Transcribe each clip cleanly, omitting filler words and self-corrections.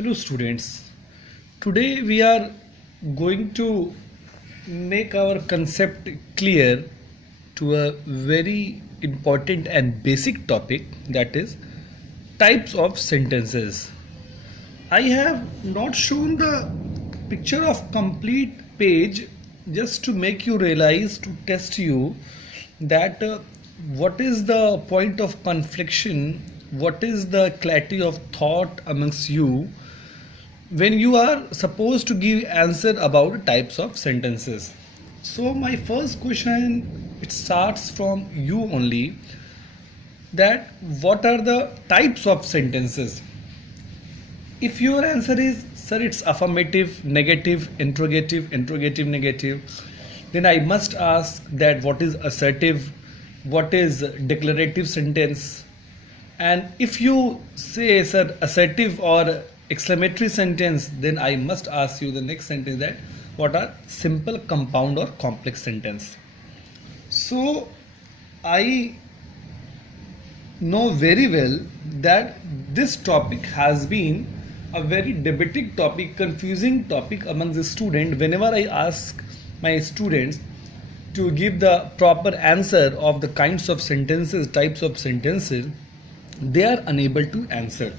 Hello students, today we are going to make our concept clear to a very important and basic topic, that is types of sentences. I have not shown the picture of complete page just to make you realize, to test you that what is the point of confliction, what is the clarity of thought amongst you when you are supposed to give answer about types of sentences. So my first question, it starts from you only, that what are the types of sentences? If your answer is sir it's affirmative, negative, interrogative, negative, then I must ask that what is assertive, what is declarative sentence. And if you say sir assertive or exclamatory sentence, then I must ask you the next sentence, that what are simple, compound or complex sentence. So I know very well that this topic has been a very debating topic, confusing topic among the student. Whenever I ask my students to give the proper answer of the kinds of sentences, types of sentences, they are unable to answer.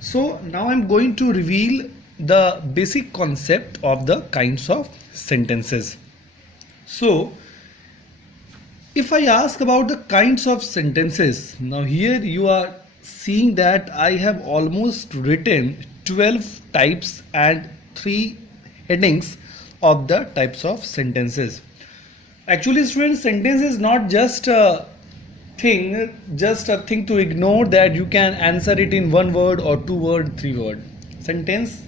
So now I'm going to reveal the basic concept of the kinds of sentences. So if I ask about the kinds of sentences, now here you are seeing that I have almost written 12 types and 3 headings of the types of sentences. Actually students, sentence is not just a thing to ignore that you can answer it in 1 word or 2 word, 3 word. Sentence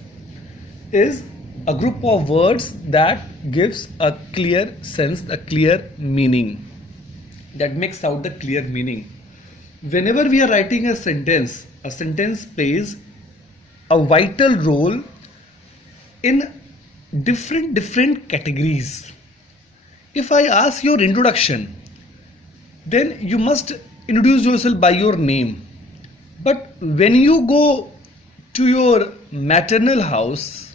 is a group of words that gives a clear sense, a clear meaning, that makes out the clear meaning. Whenever we are writing a sentence plays a vital role in different categories. If I ask your introduction, then you must introduce yourself by your name. But when you go to your maternal house,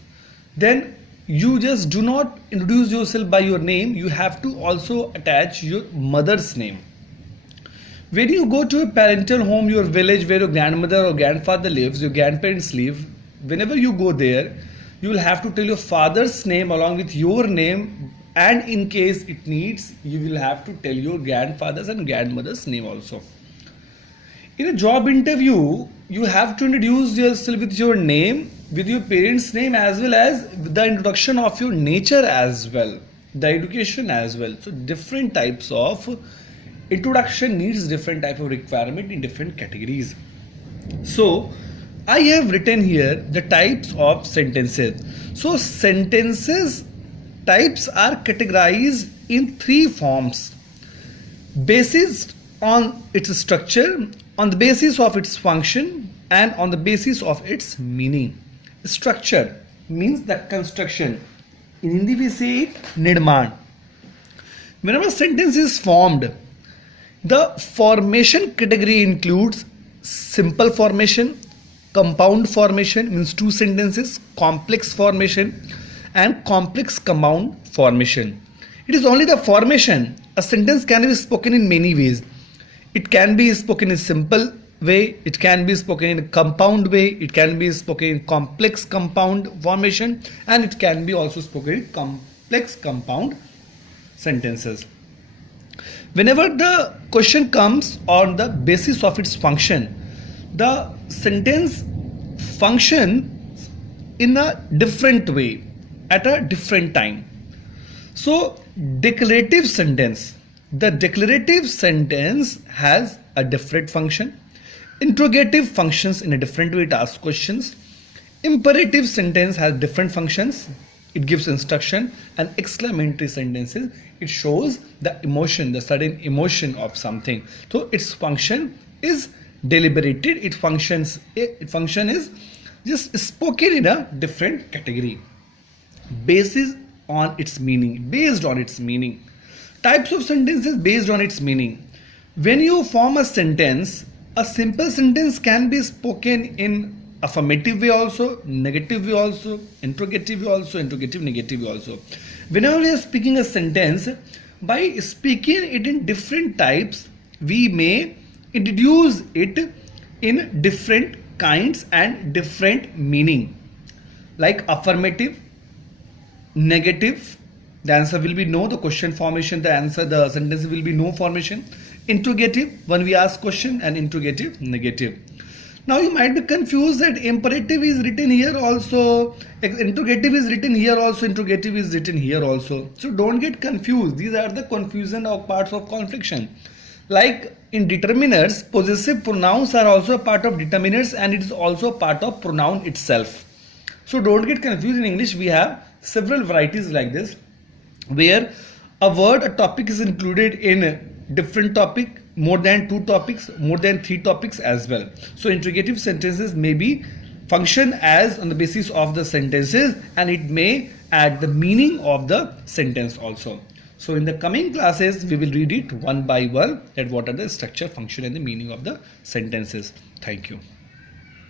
then you just do not introduce yourself by your name, you have to also attach your mother's name. When you go to a parental home, your village where your grandmother or grandfather lives, your grandparents live, whenever you go there, you will have to tell your father's name along with your name, and in case it needs, you will have to tell your grandfather's and grandmother's name also. In a job interview, you have to introduce yourself with your name, with your parents' name, as well as the introduction of your nature as well, the education as well. So different types of introduction needs different type of requirement in different categories. So I have written here the types of sentences. So sentences types are categorized in 3 forms, based on its structure, on the basis of its function, and on the basis of its meaning. Structure means the construction. In Hindi we say it nirman. Whenever a sentence is formed, the formation category includes simple formation, compound formation means 2 sentences, complex formation, and complex compound formation. It is only the formation. A sentence can be spoken in many ways. It can be spoken in simple way, it can be spoken in a compound way, it can be spoken in complex compound formation, and it can be also spoken in complex compound sentences. Whenever the question comes on the basis of its function, the sentence functions in a different way at a different time. So declarative sentence, the declarative sentence has a different function. Interrogative functions in a different way, it asks questions. Imperative sentence has different functions, it gives instruction. And exclamatory sentences, it shows the emotion, the sudden emotion of something. So its function is deliberated, its function is just spoken in a different category based on its meaning. Types of sentences based on its meaning. When you form a sentence, a simple sentence can be spoken in affirmative way also, negative way also, interrogative way also, interrogative negative way also. Whenever we are speaking a sentence, by speaking it in different types, we may introduce it in different kinds and different meaning. Like affirmative, negative, the answer will be no. The question formation, the answer, the sentence will be no formation. Interrogative, when we ask question, and interrogative, negative. Now you might be confused that imperative is written here also, interrogative is written here also, interrogative is written here also. So don't get confused. These are the confusion of parts of confliction. Like in determiners, possessive pronouns are also a part of determiners, and it is also a part of pronoun itself. So don't get confused. In English we have several varieties like this, where a word, a topic is included in different topic, more than 2 topics, more than 3 topics as well. So interrogative sentences may be function as on the basis of the sentences, and it may add the meaning of the sentence also. So in the coming classes we will read it one by one, that what are the structure, function and the meaning of the sentences. Thank you.